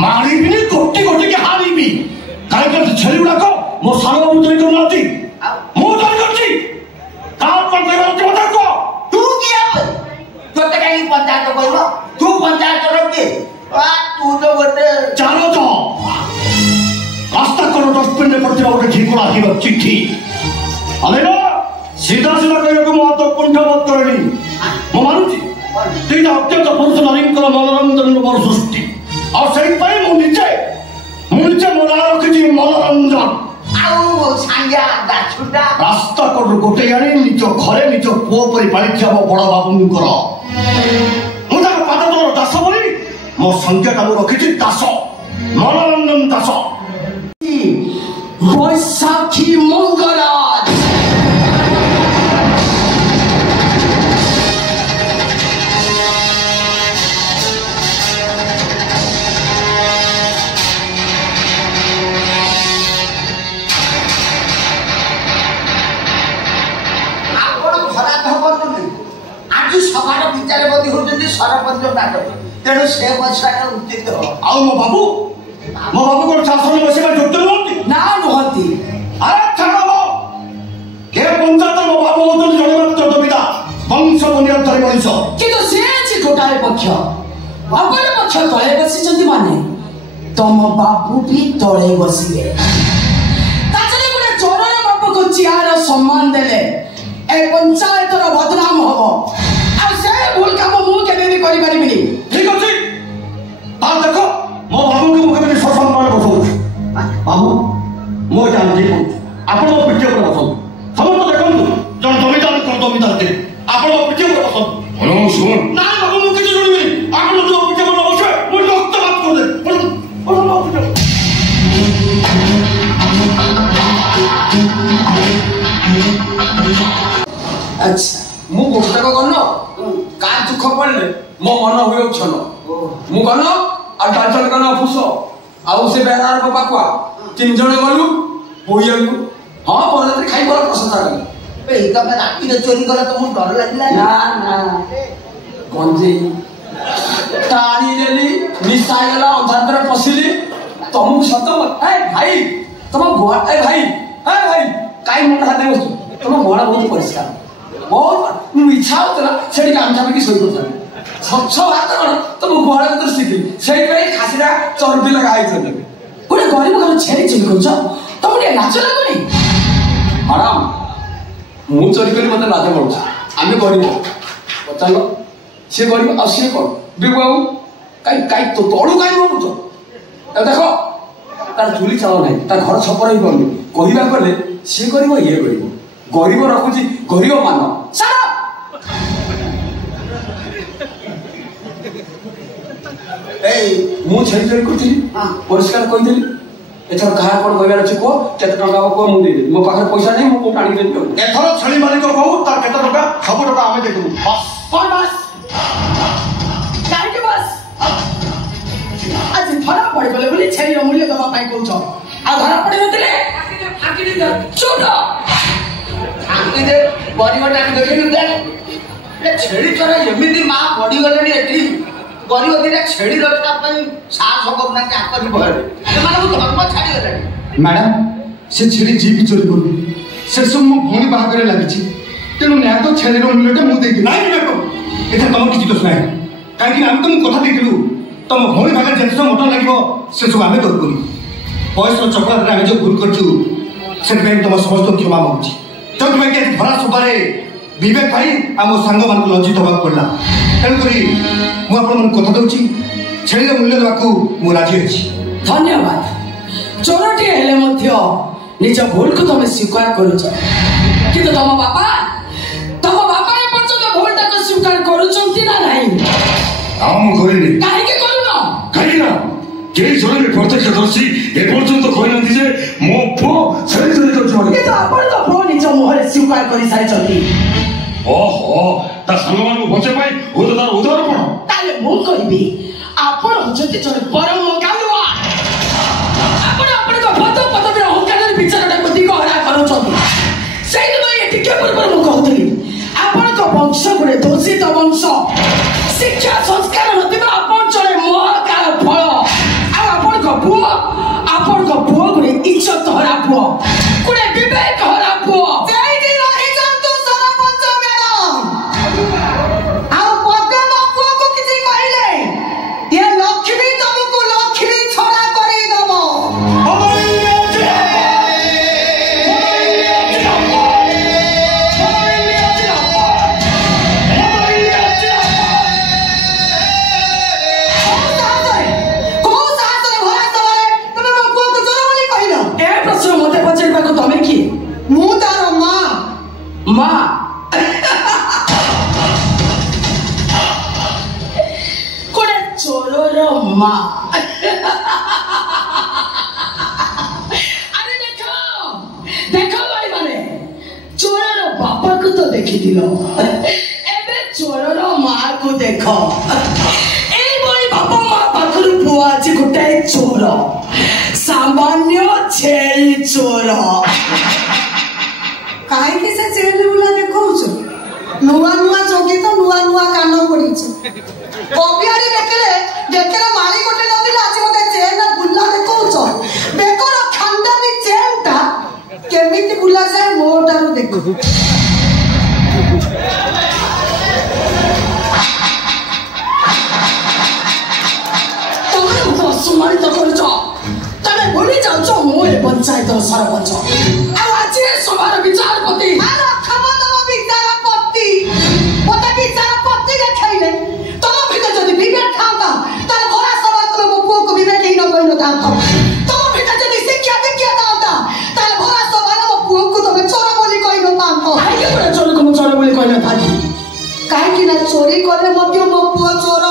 मारिबी गोटी गोटी के हारिबी कहीं छेली गुड़ाक मो साल बाबू चोरी कर चोरी तू किए तोते कहीं पंचायत कहलो तू पंचायत किए तू तो गोटे जानो तो रास्ता करो डस्टबिन में पड़ती गोटे ठिकुड़ा की चिट्ठी अरे ना सीधा सीधा कहको मो तो कुंठा मत करनी मो मानुची तीन अत्यंत पुरुष नारी मनोरंजन मोर सृष्टि और से मु निजे मोला रखी मनोरंजन रास्ता कड़ गोटे आनी निज घरे निज पुओ पर पाली बड़ बाबूंकर मुझे पाद तोर दास बोली मो संज्ञा मु रखी दास मनोरंजन दास बैशाखी मंगराज सभार विचार बदी होती सरपंच नाटक तेणु से बसाटा उचित हो मो बाबू को शासन बसवा जुक्त नुहति ना नुहति अरे छाड़ो के पंचायत मो बाबू होतन जणे मात्र दबिदा वंश बनियंतर मनीष किंतु से अछि गोटाए पक्ष अपर पक्ष तळे बसिचंती माने तम बाबू भी तळे बसिले ताचले गुडे चोरर बाप को चियार सम्मान देले ए पंचायत रो बदनाम होबो भूल काम मु केबे भी करि परिबिनी ठीक अछि आ देखो मो बाबू के मुखे में सम्मान बसो बाबू मो जानती हूं आपण मो पिटे पर बसो समस्त देखंतु जन जमीदार के आपण मो पिटे पर बसो हलो सुन ना बाबू मु किछ जोड़िबी आपण जो पिटे पर बसो मु रक्त बात कर दे बोलो मो पिटे अच्छा मु गोष्ट को करनो का दुख पड़ले मो मन हुए छन मु कन आ डालचल कन फुसो आउ से बेरार को पाकुआ तीन जण गलु होइलु हां परदे खाइ बोला प्रशंसा कर ए तमे राती रे चोरी गला तो मु डर लागला ना ना गंजे टाणी लेली मिसाइला अंधार पसिली तुम सत ए भाई तुम गोआ ए भाई काई मुंड हाथ दे तुम गोड़ा बहुत परिष्कार बहुत इच्छा होता से गामछा में शोई करता स्वच्छ हाथ कौन तो मुझे गोड़ा तो शिखी से खासीटा चर्बी लगाई गोटे गरीब घर छेड़ी चोरी कर तुम लाज लगुनि मैडम मु चोरी कर मत लाज पड़ू आम गरीब पचार सी गरीब सी कौन बिबू बाबू कहीं कहीं तो तलू कहीं मरुच देख तार चूली चाल ना तार घर छपर ही पानी कहवा गले सी गरीब ये गरीब रखुची गरीब मान मु छेड़ी चोरी करी परिष्कार कहीदेली एथर कहा कौन कहबार अच्छे कह केत टका कह मुझे मो पाखे पैसा नहीं मुझे टाणी देवी एथर छेली मालिक कहू तार केत टका सब टका आमे देबू बस कौन बस काहे बस आज धरा पड़े बोले बोले छेड़ी रो मूल्य दबा पाई कहू आ धरा पड़े नथिले फाकी दे छोड़ फाकी दे परिवार टाकी देखि दे छेड़ी चोरा एमिति मां बड़ी गलेनी एठी गरीब दिने छेड़ी रखा साहस करना आकर धर्म छाड़ी गलानी मैडम से छेड़ी जी भी चोरी करू से सब मो भौणी बाहागर लगी तेणु न्याय तो छेड़ी मूल्य मुझे नहीं एथे तुम किसी दोष ना कहीं आम तुम कथा देलु तुम भौणी भाग जिते सब मटन लगे से सब आम करूँ बयस चक्रांत आम जो भूल करूँ से तुम समस्त क्षमा मांगी जो तुम्हें भरा सभारे विवेक भाई आम सांग मान लज्जित होगा पड़ा तेणुक मुझे कथा दूसरी छेड़ी मूल्य देवा राजी अच्छी धन्यवाद चोरटी हेले निज भूल को तुम स्वीकार करुच कि तुम बापा ए पर्यंत भूल टाक स्वीकार करुचंती ना नहीं हम करिनी काहे करूनो काहे ना के जने प्रत्यक्षदर्शी ए पर्यंत कहनथि जे मो पो छेड़ी चोरी करछ बोली कि तो आपण तो भो निज मोहरे स्वीकार करि सारिचंती ओहो ता संगमान को बचे पाई ओ तो तार उदाहरण ताले मु कहबी आपण होचते जने परम गालुआ आपण को पद पदवी अहंकार विचारटा को हरा करूछंती सेहि में टिके पूर्व मु कहतली आपण को वंश गुडे दोषित वंश शिक्षा संस्कार नथिबा आपण चले महाकाल फल आ पुओ कुड़े विवेक हरा पुओ ସେଇଠି ରହିଯାନ୍ତୁ ସରପଞ୍ଚ ମ୍ୟାଡମ। ଆଉ ପଦେ ମୋ ପୁଅକୁ କିଛି କହିଲେ ଏ ଲକ୍ଷ୍ମୀ ତମକୁ ଲକ୍ଷ୍ମୀ ଛଡା କରିଦବ। ତମେ କିଏ? ମୁଁ ତାର ମା। ମା ଗୋଟେ ଚୋରର ମା। ଆରେ ଦେଖ ଦେଖ ଭାଇ ମାନେ ଚୋରର ବାପାକୁ ତ ଦେଖିଥିଲ ଏବେ ଚୋରର ମାକୁ ଦେଖ। ଏଇଭଳି ବାପା ମା ପାଖରୁ ପୁଅ ଅଛି ଗୋଟାଏ ଚୋର ସାମାନ୍ୟ ଛେଳି ଚୋର। କାହିଁକି ସେ ଚେନ୍ ବୁଲା ଦେଖଉଛ? ନୂଆ ନୂଆ ଚୋଗି ତ ନୂଆ ନୂଆ କାନ ପଡିଛି। କବିଆରୀ ଦେଖିଲେ ବେକରେ ମାଳି ଗୋଟେ ନଥିଲା ଆଜି ମତେ ଚେନ୍ ବୁଲା ଦେଖଉଛ। ବେକର ଖାନ୍ଦାନୀ ଚେନ୍ ଟା କେମିତି ବୁଲା ଯାଏ ମୋ ଠାରୁ ଦେଖ। ତମେ ମତେ ଅସମ୍ମାନିତ କରୁଛ। ତମେ ଭୁଲି ଯାଉଛ ମୁଁ ଏ ପଞ୍ଚାୟତର ସରପଞ୍ଚ ଆଉ ଆଜି ଏ ସଭାର ବିଚାରପତି। ମତେ ବିଚାରପତି ଦେଖାଇଲେ ତମ ଭିତରେ ଯଦି ବିବେକ ଥାନ୍ତା ତାହେଲେ ଘୋଡ଼ା ସଭା ତମେ ମୋ ପୁଅକୁ ବିବେକହୀନ କହିନଥାନ୍ତ। ତମ ଭିତରେ ଯଦି ଶିକ୍ଷା ଦୀକ୍ଷା ଥାନ୍ତା ତାହେଲେ ଘୋଡ଼ା ସଭାରେ ମୋ ପୁଅକୁ ତମେ ଚୋର ବୋଲି କହିନଥାନ୍ତ। କାହିଁକି ଗୋଟେ ଚୋରକୁ ମୁଁ ଚୋର ବୋଲି କହିନଥାନ୍ତି? କାହିଁକି ନା ଚୋରି କଲେ ମଧ୍ୟ ମୋ ପୁଅ ଚୋର